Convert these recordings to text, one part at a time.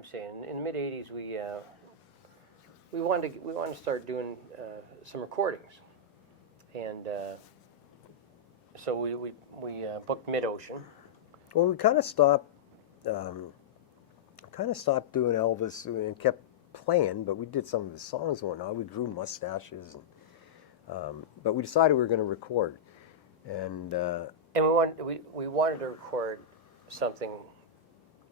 I'm saying in the mid '80s we wanted to start doing some recordings, and so we booked Mid Ocean. Well, we kind of stopped doing Elvis and kept playing, but we did some of his songs and whatnot. We drew mustaches, but we decided we were going to record, and we wanted to record something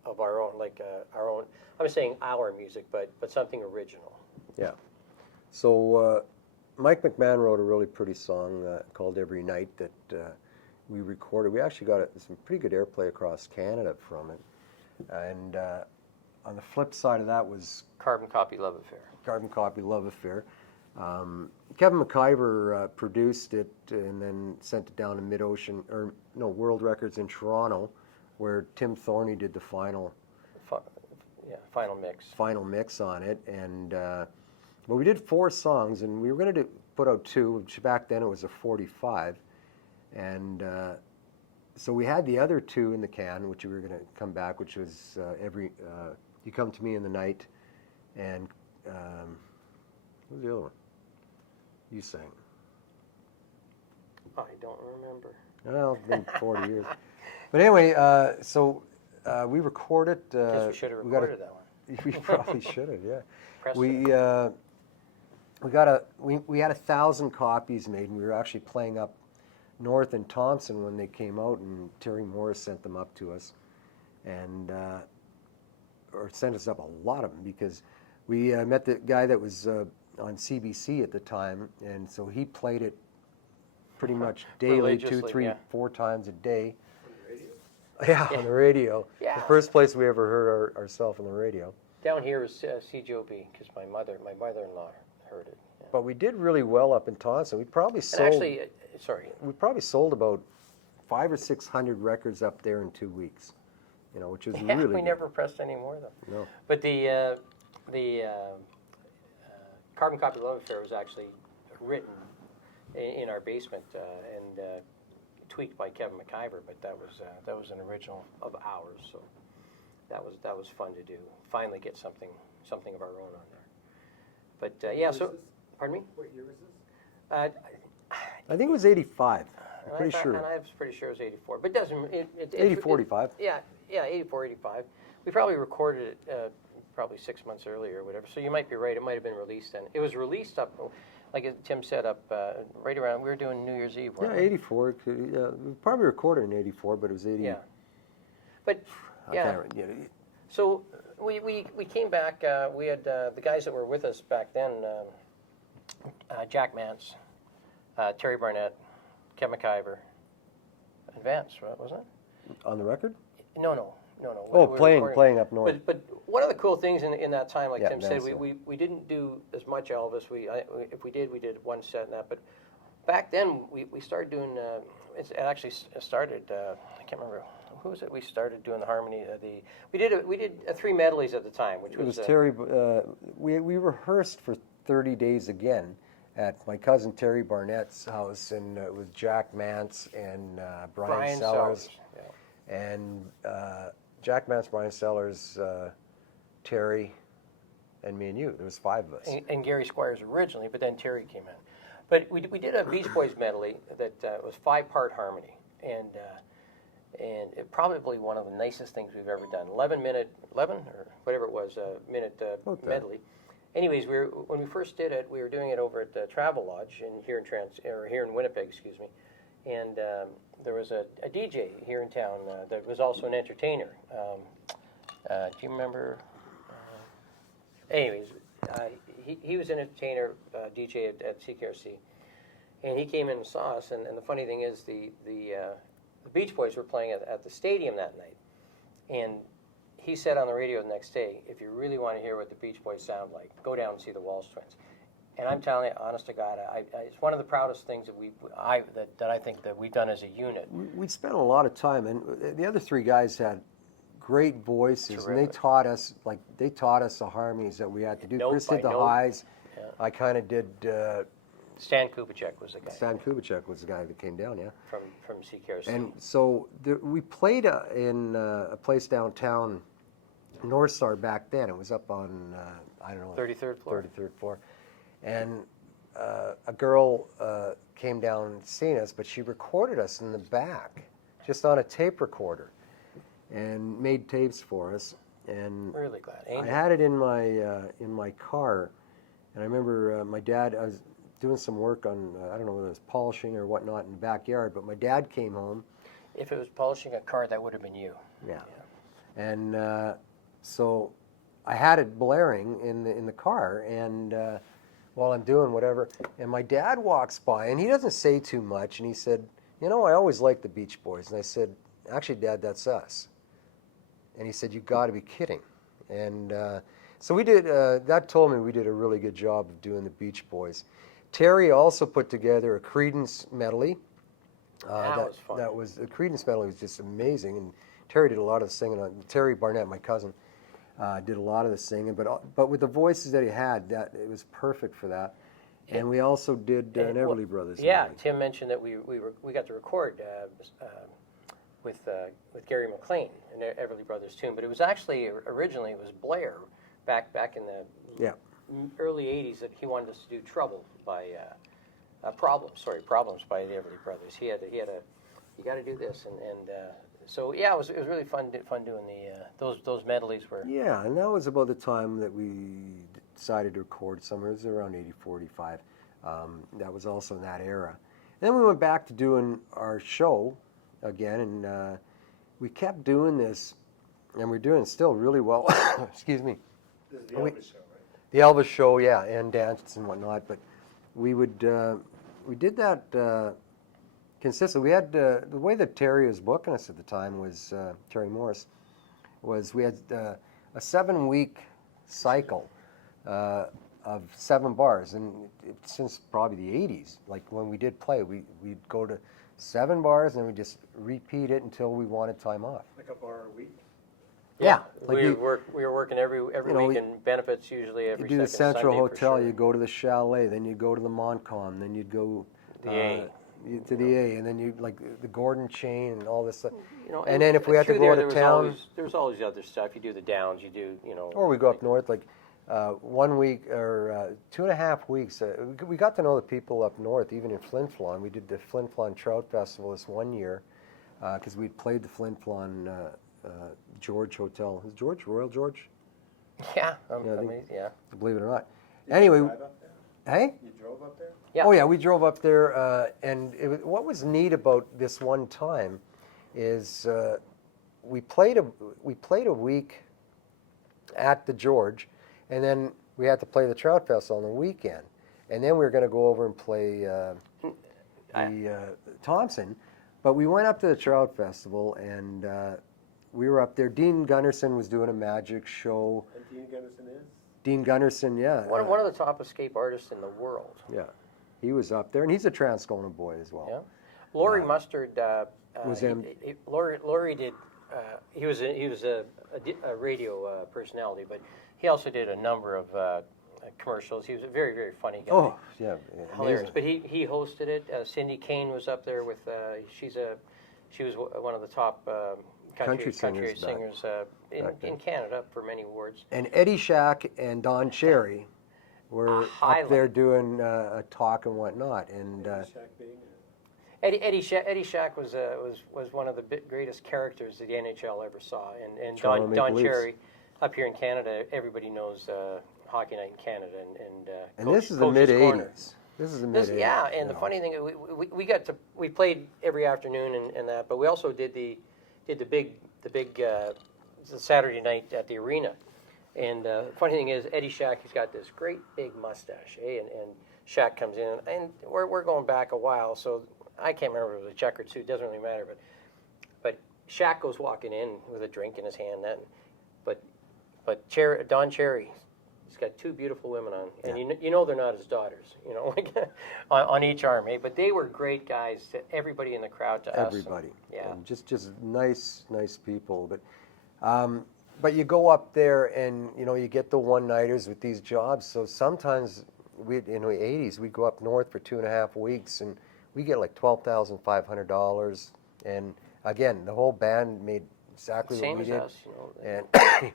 of our own, like our own. I'm saying our music, but something original. Yeah. So Mike McMahon wrote a really pretty song called "Every Night" that we recorded. We actually got some pretty good airplay across Canada from it, and on the flip side of that was Carbon Copy Love Affair. Carbon Copy Love Affair. Kevin McIver produced it and then sent it down to Mid Ocean, or no, World Records in Toronto, where Tim Thorney did the final mix on it. And well, we did 4 songs, and we were going to put out 2, which back then it was a 45, and so we had the other 2 in the can, which we were going to come back, which was You Come to Me in the Night, and what was the other one? You sang. I don't remember. Well, it's been 40 years. But anyway, so we recorded. Guess we should have recorded that one. We probably should have, yeah. Precedent. We had 1,000 copies made, and we were actually playing up north in Thompson when they came out, and Terry Morris sent them up to us, and or sent us up a lot of them, because we met the guy that was on CBC at the time, and so he played it pretty much daily, 2, 3, 4 times a day. On the radio? Yeah, on the radio. Yeah. The first place we ever heard ourselves on the radio. Down here was CJOB, because my mother-in-law heard it. Yeah. But we did really well up in Thompson. We probably sold. And actually, We probably sold about 500 or 600 records up there in 2 weeks. You know, which was really. We good. never pressed any more though. No. But the Carbon Copy Love Affair was actually written in our basement and tweaked by Kevin McIver. But that was an original of ours. So that was fun to do. Finally, get something of our own on there. But yeah, so pardon me. What year was this? I think it was 85. I'm pretty sure. And I was pretty sure it was 84. But it doesn't. 84, 85. Yeah, 84, 85. We probably recorded it probably 6 months earlier or whatever. So you might be right. It might have been released then. It was released up, like Tim said, up right around. We were doing New Year's Eve. Yeah, 84. Yeah, we probably recorded in 84, but it was 80. Yeah. But yeah. So we came back. We had the guys that were with us back then: Jack Mance, Terry Barnett, Kevin McIver, and Vance, wasn't it? On the record? No. Oh, playing up north. But one of the cool things in that time, like Tim said, Vance, we didn't do as much Elvis. If we did one set and that. But back then we started doing. It actually started. I can't remember who was it. We started doing the harmony. We did 3 medleys at the time, which was Terry. We rehearsed for 30 days again at my cousin Terry Barnett's house, and it was Jack Mance and Brian Sellers. Yeah. And Jack Mance, Brian Sellers, Terry, and me and you. There was 5 of us. And Gary Squires originally, but then Terry came in. But we did a Beach Boys medley that was 5-part harmony, and it probably one of the nicest things we've ever done. 11 or whatever it was, minute medley. Anyways, when we first did it, we were doing it over at the Travel Lodge here in Winnipeg, excuse me. And there was a DJ here in town that was also an entertainer. Do you remember? Anyways, he was an entertainer, DJ at CKRC, and he came in and saw us. And the funny thing is, the Beach Boys were playing at the stadium that night, and he said on the radio the next day, if you really want to hear what the Beach Boys sound like, go down and see the Walsh Twins. And I'm telling you, honest to God, it's one of the proudest things that I think that we've done as a unit. We spent a lot of time, and the other 3 guys had great voices, and they taught us the harmonies that we had to do. Chris did the highs. Yeah. I kind of did. Stan Kubicek was the guy. Stan Kubicek was the guy that came down, yeah. From CKRC. And so we played in a place downtown North Star back then. It was up on, I don't know, 33rd floor. 33rd floor. And a girl came down and seen us, but she recorded us in the back, just on a tape recorder, and made tapes for us. And Really glad. I had it in my car, and I remember my dad. I was doing some work on I don't know whether it was polishing or whatnot in the backyard, but my dad came home. If it was polishing a car, that would have been you. Yeah. And so I had it blaring in the car, and while I'm doing whatever, and my dad walks by, and he doesn't say too much, and he said, "You know, I always liked the Beach Boys." And I said, "Actually, Dad, that's us." And he said, "You got to be kidding." And so we did. That told me we did a really good job of doing the Beach Boys. Terry also put together a Creedence medley. That was fun. That was the Creedence medley was just amazing, and Terry did a lot of the singing. Terry Barnett, my cousin, did a lot of the singing, but with the voices that he had, that it was perfect for that. And we also did an Everly Brothers. Yeah, medley. Tim mentioned that we got to record with Gary McLean and Everly Brothers tune, but it was actually originally it was Blair back in the early '80s that he wanted us to do Trouble by Problems by the Everly Brothers. He had a you got to do this and so yeah, it was really fun doing those medleys were. Yeah, and that was about the time that we decided to record somewhere. It was around 85. That was also in that era. And then we went back to doing our show again, and we kept doing this, and we're doing still really well. Excuse me. This is the Elvis show, right? The Elvis show, yeah, and dances and whatnot. But we did that consistently. We had the way that Terry was booking us at the time was Terry Morris was we had a 7-week cycle of 7 bars, and since probably the '80s, like when we did play, we'd go to 7 bars and we just repeat it until we wanted time off. Like a bar a week? Yeah, Like we were working every week, and benefits usually every you do the second Central Sunday for Hotel, sure. you go to the Chalet, then you go to the Montcalm, then you'd go The A. to the A, and then you like the Gordon Chain and all this stuff. You know, And then if we had to through go there out of was town, there was always the other stuff. You do the Downs, you do or we go up north, like 1 week or 2.5 weeks. We got to know the people up north, even in Flin Flon. We did the Flin Flon Trout Festival this one year because we'd played the Flin Flon George Hotel. Is George Royal George? Yeah, yeah. Believe it or not. Anyway, Did you drive up there? hey. You drove up there? Yeah. Oh yeah, we drove up there, and what was neat about this one time is we played a week at the George, and then we had to play the Trout Festival on the weekend, and then we were going to go over and play the Thompson, but we went up to the Trout Festival, and we were up there. Dean Gunnarsson was doing a magic show. And Dean Gunnarsson is? Dean Gunnarsson, yeah. One of the top escape artists in the world. Yeah, he was up there, and he's a Transcona boy as well. Yeah, Laurie Mustard was Laurie did. He was a radio personality, but he also did a number of commercials. He was a very, very funny guy. Oh, yeah, Hilarious. amazing. But he hosted it. Cindy Kane was up there with. She was one of the top country singers in Canada for many awards. And Eddie Shack and Don Cherry were up there doing a talk and whatnot. And Eddie Shack was one of the one characters that the NHL ever saw, and Toronto Don Maple Cherry up here in Canada. Everybody knows Hockey Night in Canada, and this is the mid '80s. This is the mid '80s. Yeah, and the funny thing, we played every afternoon and that, but we also did the big Saturday night at the arena. And funny thing is, Eddie Shack, he's got this great big mustache, and Shack comes in, and we're going back a while, so I can't remember if it was a checkered suit, doesn't really matter, but Shack goes walking in with a drink in his hand, but Don Cherry, he's got 2 beautiful women on, and you know they're not his daughters, like on each arm, eh? But they were great guys to everybody in the crowd, to us. Everybody. Yeah. And just nice people. But you go up there and, you get the one-nighters with these jobs. So sometimes in the 80s, we'd go up north for 2.5 weeks, and we get like $12,500. And again, the whole band made exactly Same what we as did. us, And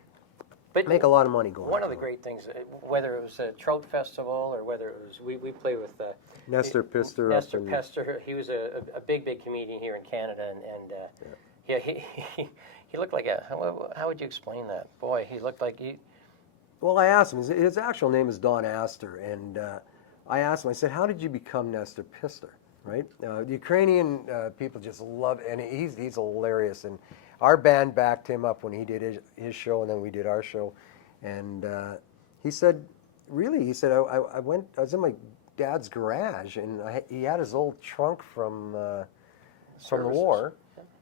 But make a lot of money going. one of the to it. great things, whether it was a trout festival or whether it was, we play with Nestor Pister. Nestor Pester. He was a big comedian here in Canada, and yeah, he looked like a. How would you explain that? Boy, he looked like he. Well, I asked him. His actual name is Don Astor, and I asked him. I said, "How did you become Nestor Pister?" Right? The Ukrainian people just love, and he's hilarious. And our band backed him up when he did his show, and then we did our show. And he said, "Really?" He said, "I was in my dad's garage, and he had his old trunk from the war,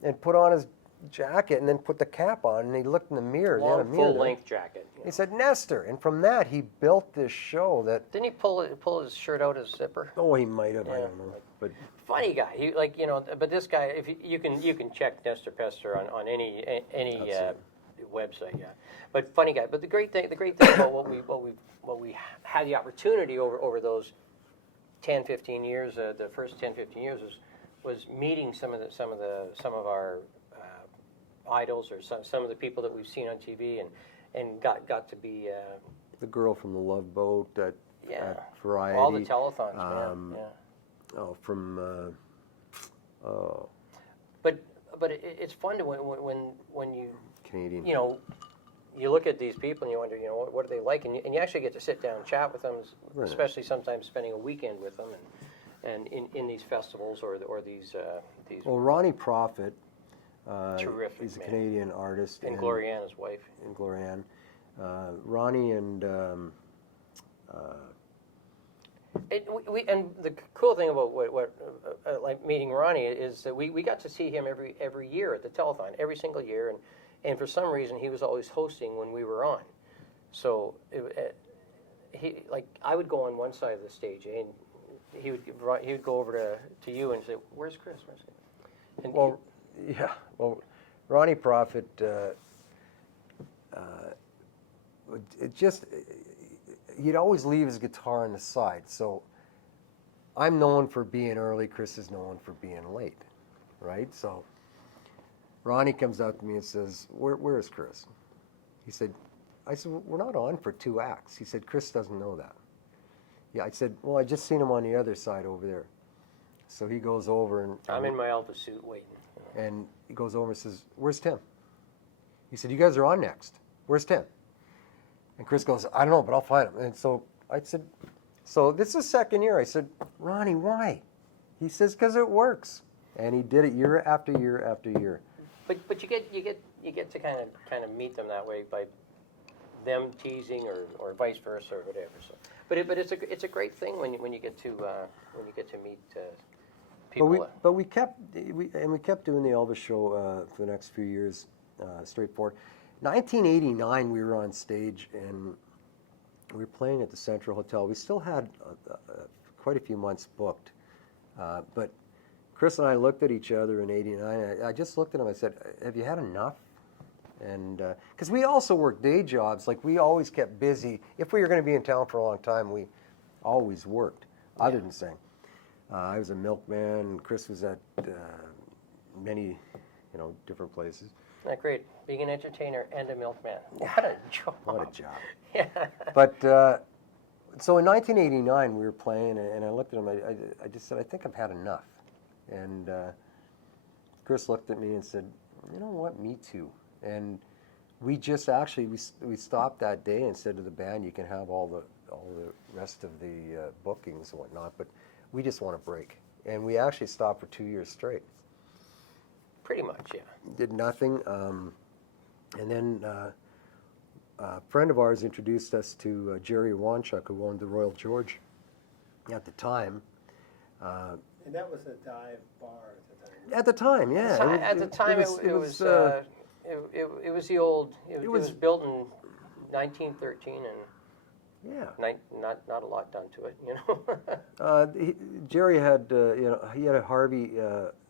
and put on his jacket, and then put the cap on, and he looked in the mirror. Long, full-length jacket. He said, Nestor. And from that, he built this show that... Didn't he pull his shirt out his zipper? Oh, he might have. I don't know. But funny guy. He but this guy, if you can check Nestor Pester on any website, yeah. But funny guy. But the great thing about what we had the opportunity over those 10, 15 years, the first 10, 15 years was meeting some of our idols, or some of the people that we've seen on TV, and got to be the girl from the Love Boat at Variety. All the telethons, man. Yeah. Oh, from But it's fun to when you Canadian. You look at these people and you wonder, what are they like, and you actually get to sit down and chat with them, especially sometimes spending a weekend with them, and in these festivals or these. Well, Ronnie Prophet. Terrific. He's a man. Canadian artist. And Gloriana's wife. And Glorianne. Ronnie and. And the cool thing about what like meeting Ronnie is that we got to see him every year at the telethon, every single year, and for some reason he was always hosting when we were on. So I would go on one side of the stage, and he would go over to you and say, "Where's Chris?" And Ronnie Prophet. He'd always leave his guitar on the side. So I'm known for being early. Chris is known for being late, right? So Ronnie comes up to me and says, where is Chris? I said, we're not on for 2 acts. He said, Chris doesn't know that. Yeah, I said, well, I just seen him on the other side over there. So he goes over and... I'm in my Elvis suit waiting. And he goes over and says, where's Tim? He said, you guys are on next. Where's Tim? And Chris goes, I don't know, but I'll find him. And so I said, so this is the second year. I said, Ronnie, why? He says, because it works. And he did it year after year after year. But you get to kind of meet them that way by them teasing or vice versa or whatever. So, but it's a great thing when you get to meet people. But we kept doing the Elvis show for the next few years, straightforward. 1989, we were on stage and we were playing at the Central Hotel. We still had quite a few months booked, but Chris and I looked at each other in '89. I just looked at him. I said, "Have you had enough?" And because we also worked day jobs, like we always kept busy. If we were going to be in town for a long time, we always worked, other than sing. I was a milkman. Chris was at many, different places. Great, being an entertainer and a milkman. What a job! What a job! Yeah. But so in 1989, we were playing, and I looked at him. I just said, "I think I've had enough." And Chris looked at me and said, "You know what? Me too." And we just actually we stopped that day and said to the band, "You can have all the rest of the bookings and whatnot, but we just want a break." And we actually stopped for 2 years straight. Pretty much, yeah. Did nothing, and then a friend of ours introduced us to Jerry Wanchuk, who owned the Royal George at the time. And that was a dive bar at the time. At the time, yeah. At the time, it was the old. It was built in 1913, and not a lot done to it, Jerry had, he had a Harvey,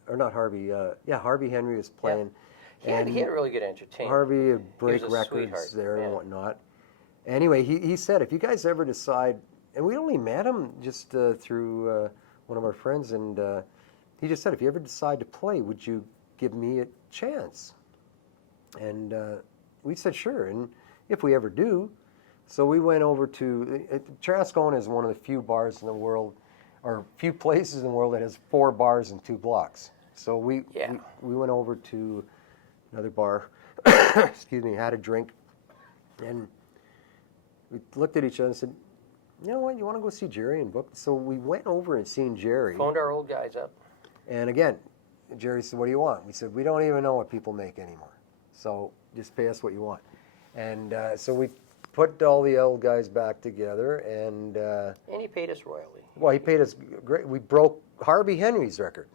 or not Harvey. Harvey Henry was playing. Yeah. He had a really good entertainment. Harvey would break records sweetheart. there and whatnot. Anyway, he said, if you guys ever decide, and we only met him just through one of our friends, and he just said, if you ever decide to play, would you give me a chance? And we said, sure. And, if we ever do. So we went over to, Transcona is one of the few bars in the world, or few places in the world that has 4 bars in 2 blocks. So we went over to another bar, excuse me, had a drink, and we looked at each other and said, you know what, you want to go see Jerry and book? So we went over and seen Jerry. Phoned our old guys up. And again, Jerry said, what do you want? We said, we don't even know what people make anymore. So just pay us what you want. And so we put all the old guys back together, and he paid us royally. Well, he paid us great. We broke Harvey Henry's record.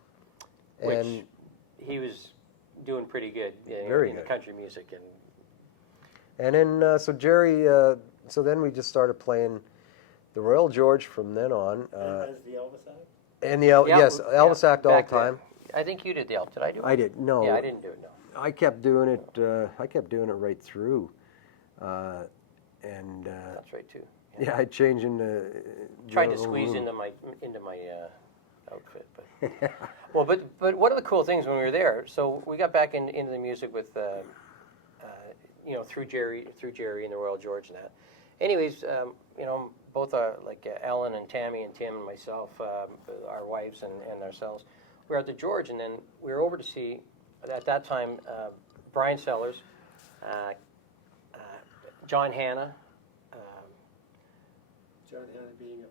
Which he was doing pretty good Very in good. the country music. And then, so Jerry, so then we just started playing the Royal George from then on. As the Elvis Act? And yes, Elvis Act all the time. I think you did the Elvis. Did I do it? I did. No. Yeah, I didn't do it, no. I kept doing it. I kept doing it right through. That's right, too. Yeah, I changed into. Tried to squeeze into my outfit, but well, but one of the cool things when we were there, so we got back into the music with, through Jerry and the Royal George and that. Anyways, both like Alan and Tammy and Tim and myself, our wives and ourselves, we were at the George, and then we were over to see at that time Brian Sellers, John Hanna. John Hanna being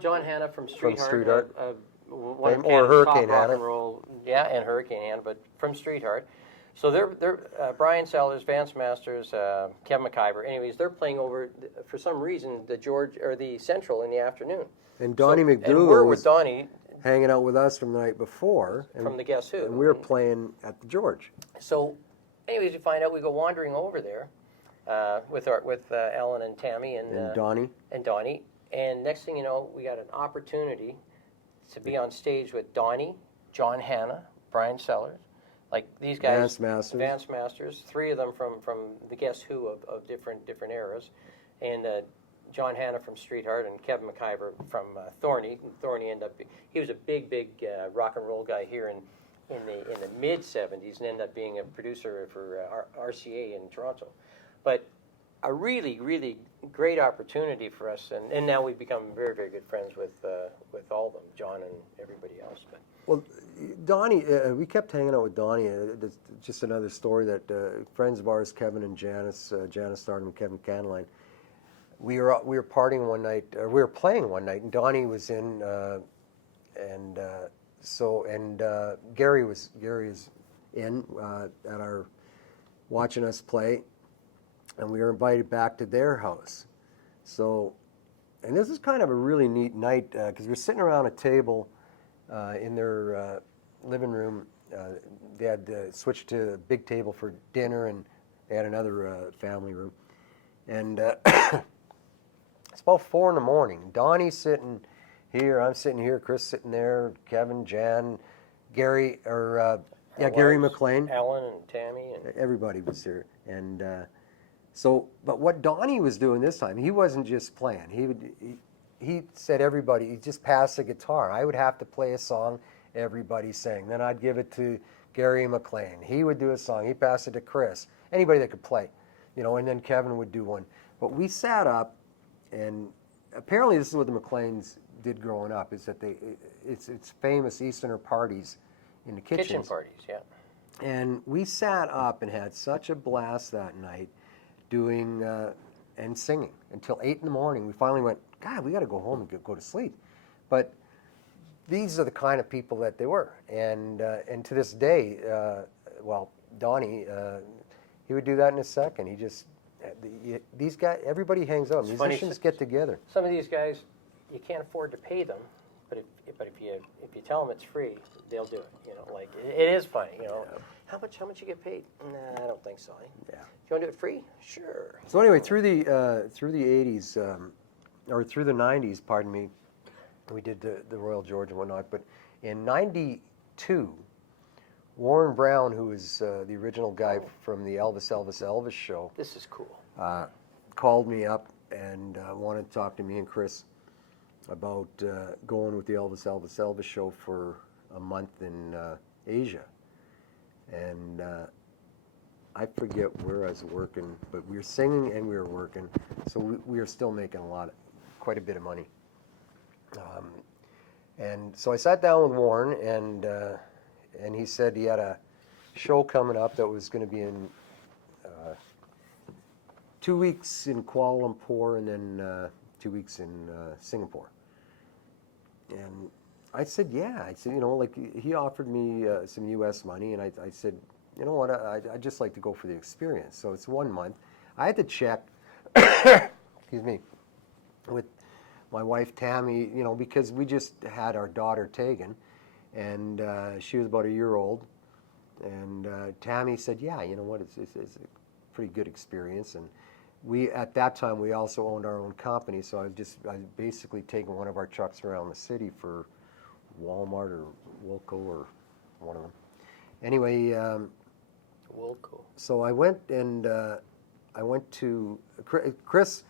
John Hanna from Street Street Heart, Heart. one of Or Canada's Hurricane top rock Hanna. and roll, and Hurricane Hanna, but from Street Heart. So they're Brian Sellers, Vance Masters, Kevin McIver. Anyways, they're playing over for some reason the George or the Central in the afternoon. And Donnie and McDougall we're was with Donnie hanging out with us from the night before. from the Guess Who. And we were playing at the George. So, anyways, we find out we go wandering over there with Ellen and Tammy And Donnie. and Donnie. And next thing you know, we got an opportunity to be on stage with Donnie, John Hanna, Brian Sellers, like these guys. Vance Masters. 3 of them from the Guess Who of different eras, and John Hanna from Street Heart and Kevin McIver from Thorny. Thorny ended up he was a big rock and roll guy here in the mid '70s, and ended up being a producer for RCA in Toronto, but. A really, really great opportunity for us, and now we've become very, very good friends with all of them, John and everybody else. But Well, Donnie, we kept hanging out with Donnie. It's just another story that friends of ours, Kevin and Janice, Janice Stardom and Kevin Canline, we were partying one night, we were playing one night, and Donnie was in, Gary is in at our watching us play. And we were invited back to their house. So, and this is kind of a really neat night because we're sitting around a table in their living room. They had switched to a big table for dinner, and they had another family room. And it's about 4 in the morning. Donnie's sitting here, I'm sitting here, Chris sitting there, Kevin, Jan, Gary, Gary McLean. Alan and Tammy. And everybody was there. And so, but what Donnie was doing this time, he wasn't just playing. He said everybody, he just passed the guitar. I would have to play a song, everybody sang. Then I'd give it to Gary McLean. He would do a song. He passed it to Chris. Anybody that could play, and then Kevin would do one. But we sat up, and apparently this is what the McLeans did growing up, is that it's famous Easterner parties in the kitchens. kitchen parties, yeah. And we sat up and had such a blast that night, doing and singing until 8 in the morning. We finally went, God, we got to go home and go to sleep. But these are the kind of people that they were, and to this day, Donnie, he would do that in a second. He just these guys, everybody hangs out. It's Musicians get together. Some of these guys, you can't afford to pay them, but if you tell them it's free, they'll do it. Like it is funny. Yeah. How much you get paid? Nah, I don't think so. Yeah. You want to do it free? Sure. So anyway, through the 80s, or through the 90s, pardon me, we did the Royal George and whatnot. But in '92, Warren Brown, who was the original guy from the Elvis show, This is cool. called me up and wanted to talk to me and Chris about going with the Elvis show for a month in Asia. And I forget where I was working, but we were singing and we were working, so we were still making quite a bit of money. And so I sat down with Warren, and he said he had a show coming up that was going to be in 2 weeks in Kuala Lumpur and then 2 weeks in Singapore. And I said, yeah. I said, like he offered me some U.S. money, and I said, you know what, I'd just like to go for the experience. So it's 1 month. I had to check, excuse me, with my wife Tammy, because we just had our daughter Tegan, and she was about a year old. And Tammy said, yeah, you know what, it's a pretty good experience. And at that time, we also owned our own company, so I basically taken one of our trucks around the city for Walmart or Wilco or one of them. Anyway, Wilco. so I went to Chris.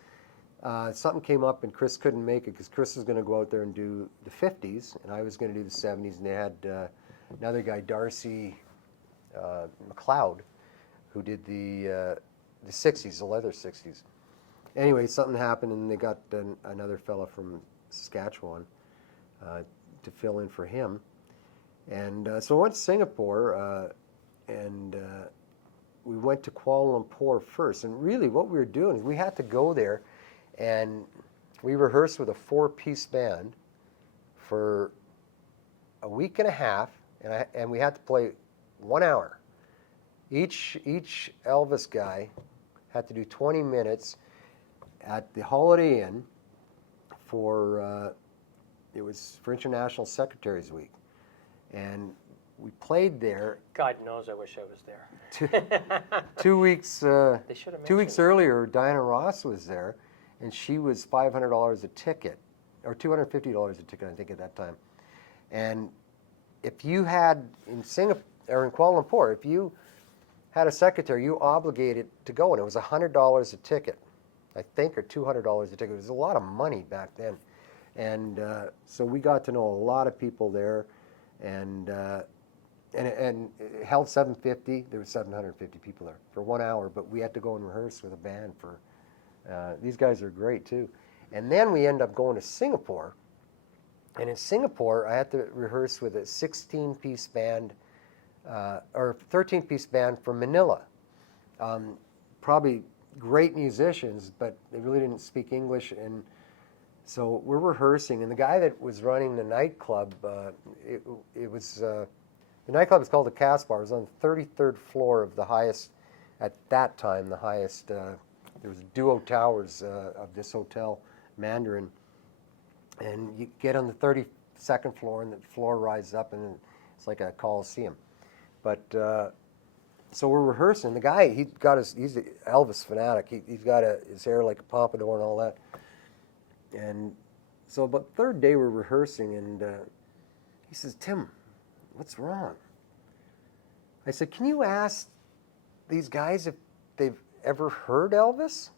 Something came up and Chris couldn't make it because Chris was going to go out there and do the 50s, and I was going to do the 70s, and they had another guy, Darcy McLeod, who did the 60s, the leather 60s. Anyway, something happened, and they got another fella from Saskatchewan to fill in for him. And so I went to Singapore, and we went to Kuala Lumpur first. And really what we were doing is we had to go there, and we rehearsed with a 4-piece band for a week and a half, and we had to play 1 hour. Each Elvis guy had to do 20 minutes at the Holiday Inn for it was for International Secretaries Week, and we played there. God knows I wish I was there. 2 weeks. They should have 2 weeks mentioned earlier, Diana Ross was there, and she was $500 a ticket, or $250 a ticket, I think, at that time. And if you had in Singapore or in Kuala Lumpur, if you had a secretary, you obligated to go, and it was $100 a ticket, I think, or $200 a ticket. It was a lot of money back then, and so we got to know a lot of people there, and it held 750. There were 750 people there for 1 hour, but we had to go and rehearse with a band for. These guys are great too, and then we end up going to Singapore, and in Singapore I had to rehearse with a 16-piece band. Or 13-piece band from Manila. Probably great musicians, but they really didn't speak English. And so we're rehearsing, and the guy that was running the nightclub, it was the nightclub is called the Caspar. It was on the 33rd floor of the highest, at that time, the highest. There was duo towers of this hotel, Mandarin, and you get on the 32nd floor, and the floor rises up, and it's like a coliseum. But so we're rehearsing. The guy, he's an Elvis fanatic. He's got his hair like a pompadour and all that. And so about the third day we're rehearsing, and he says, Tim, what's wrong? I said, can you ask these guys if they've ever heard Elvis?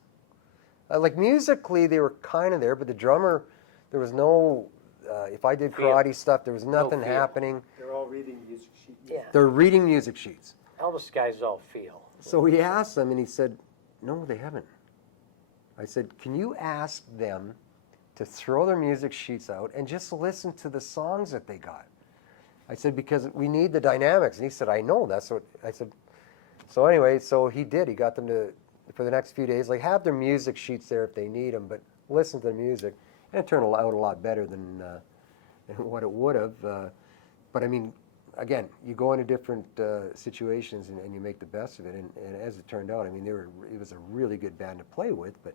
Like musically they were kind of there, but the drummer, there was no, if I did karate stuff, there was nothing happening. They're all reading music sheets. Yeah. They're reading music sheets. Elvis guys all feel. So we asked them, and he said, no, they haven't. I said, can you ask them to throw their music sheets out and just listen to the songs that they got? I said, because we need the dynamics. And he said, I know, that's what, I said. So anyway, so he did. He got them to, for the next few days, like have their music sheets there if they need them, but listen to the music. And it turned out a lot better than what it would have. But I mean, again, you go into different situations and you make the best of it. And as it turned out, I mean, it was a really good band to play with, but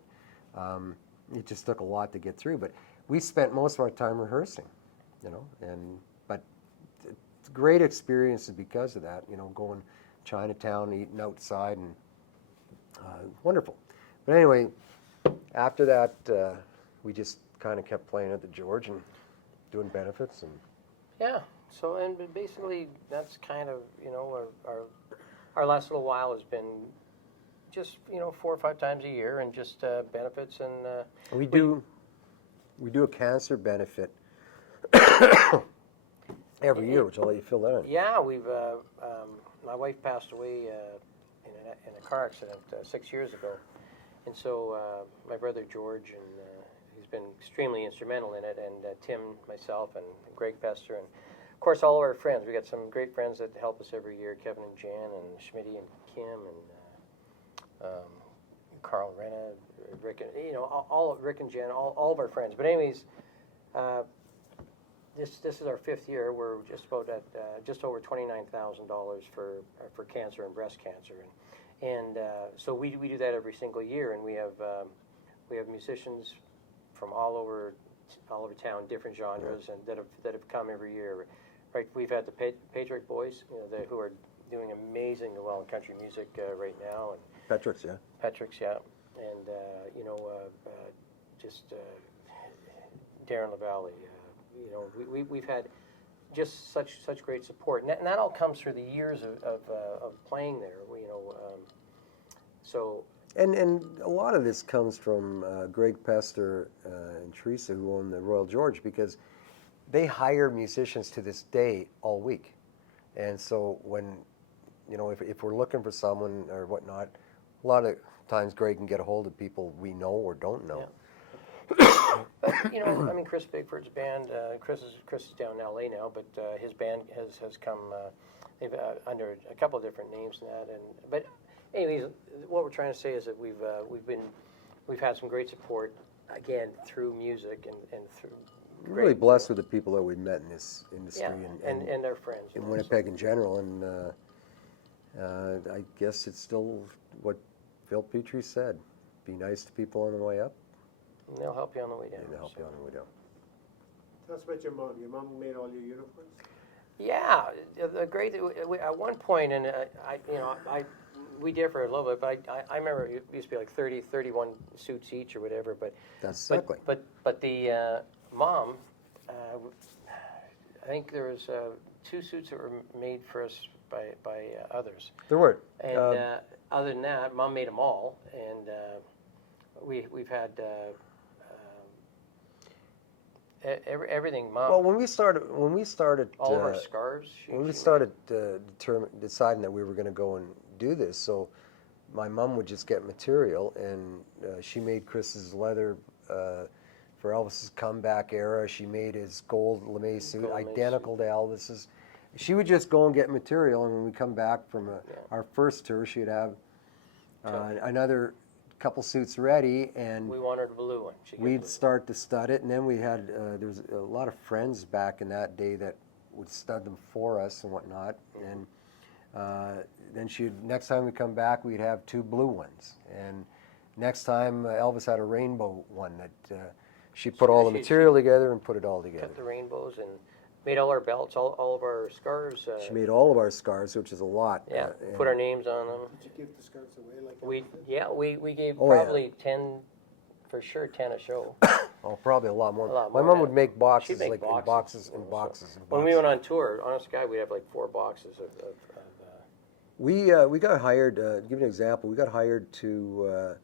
it just took a lot to get through. But we spent most of our time rehearsing, but it's great experiences because of that, going Chinatown, eating outside, and wonderful. But anyway, after that, we just kind of kept playing at the George and doing benefits. And Yeah. So, and basically, that's kind of, our last little while has been just, 4 or 5 times a year, and just benefits, and we do a cancer benefit every year, which I'll let you fill that in. Yeah, we've. My wife passed away in a car accident 6 years ago. And so my brother George, and he's been extremely instrumental in it, and Tim, myself, and Greg Pester, and of course all of our friends. We got some great friends that help us every year: Kevin and Jan, and Schmitty and Kim, and Carl Renna, Rick, and all Rick and Jan, all of our friends. But anyways, this is our 5th year. We're just about at just over $29,000 for cancer and breast cancer, and so we do that every single year, and we have musicians from all over town, different genres, and that have come every year. Right, we've had the Patriot Boys, who are doing amazing well in country music right now, and Petricks, yeah. Petricks, yeah, and just Darren LaValle. We've had just such great support, and that all comes through the years of playing there. So. And a lot of this comes from Greg Pester and Teresa, who own the Royal George, because they hire musicians to this day all week. And so when, if we're looking for someone or whatnot, a lot of times Greg can get a hold of people we know or don't know. Yeah. But, Chris Bigford's band, Chris is down in L.A. now, but his band has come they've under a couple of different names and that. But anyways, what we're trying to say is that we've had some great support, again, through music and through. We're really blessed with the people that we've met in this industry, yeah, and our friends in Winnipeg in general, and I guess it's still what Phil Petrie said: be nice to people on the way up, and they'll help you on the way down. And they'll help you on the way down. Tell us about your mom. Your mom made all your uniforms? Yeah, the great. At one point, and we differ a little bit, but I remember it used to be like 30, 31 suits each or whatever. But that's cycling. But the mom, I think there was 2 suits that were made for us by others. There were. And other than that, Mom made them all, and we've had everything. Mom. Well, when we started, all of our scarves. When we started deciding that we were going to go and do this, so my mom would just get material, and she made Chris's leather. For Elvis's comeback era, she made his gold lame suit, identical to Elvis's. She would just go and get material, and when we come back from our first tour, she'd have another couple suits ready, and we wanted a blue one. We'd start to stud it, and then we had there's a lot of friends back in that day that would stud them for us and whatnot, and then next time we come back, we'd have 2 blue ones, and next time Elvis had a rainbow one that. She put all the material together and put it all together. Cut the rainbows and made all our belts, all of our scarves. She made all of our scarves, which is a lot. Yeah, put our names on them. Did you give the scarves away like we gave probably 10, for sure 10 a show. Oh, probably a lot more. My mom would make boxes, make boxes and boxes. When we went on tour, honest to God, we'd have like 4 boxes of We got hired, to give you an example, we got hired to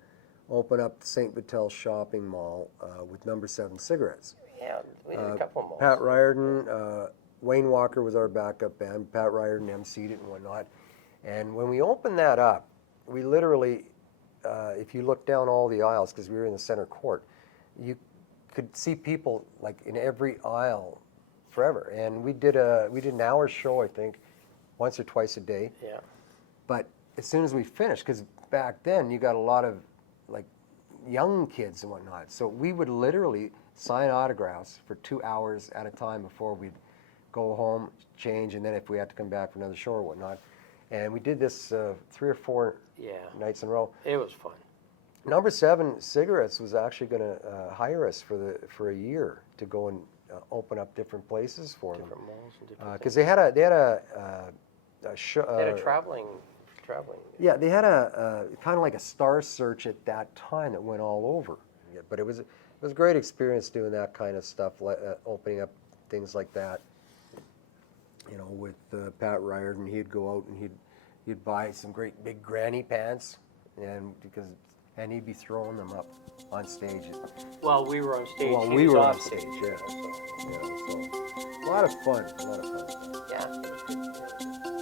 open up the St. Vital shopping mall with Number 7 cigarettes. Yeah, we did a couple of malls. Pat Riordan, Wayne Walker was our backup band. Pat Riordan emceed it and whatnot. And when we opened that up, we literally, if you look down all the aisles, because we were in the center court, you could see people like in every aisle forever. And we did an hour show, I think, once or twice a day. Yeah. But as soon as we finished, because back then you got a lot of like young kids and whatnot, so we would literally sign autographs for 2 hours at a time before we'd go home, change, and then if we had to come back for another show or whatnot. And we did this 3 or 4 nights in a row. It was fun. Number 7 Cigarettes was actually going to hire us for a year to go and open up different places for them. Different malls and different Because they had a show. They had a traveling. Yeah, they had a kind of like a Star Search at that time that went all over. Yeah, but it was a great experience doing that kind of stuff, opening up things like that. You know, with Pat Riordan, he'd go out and he'd buy some great big granny pants, and he'd be throwing them up on stage. While we were on stage. While we were on stage, yeah. So a lot of fun. Yeah.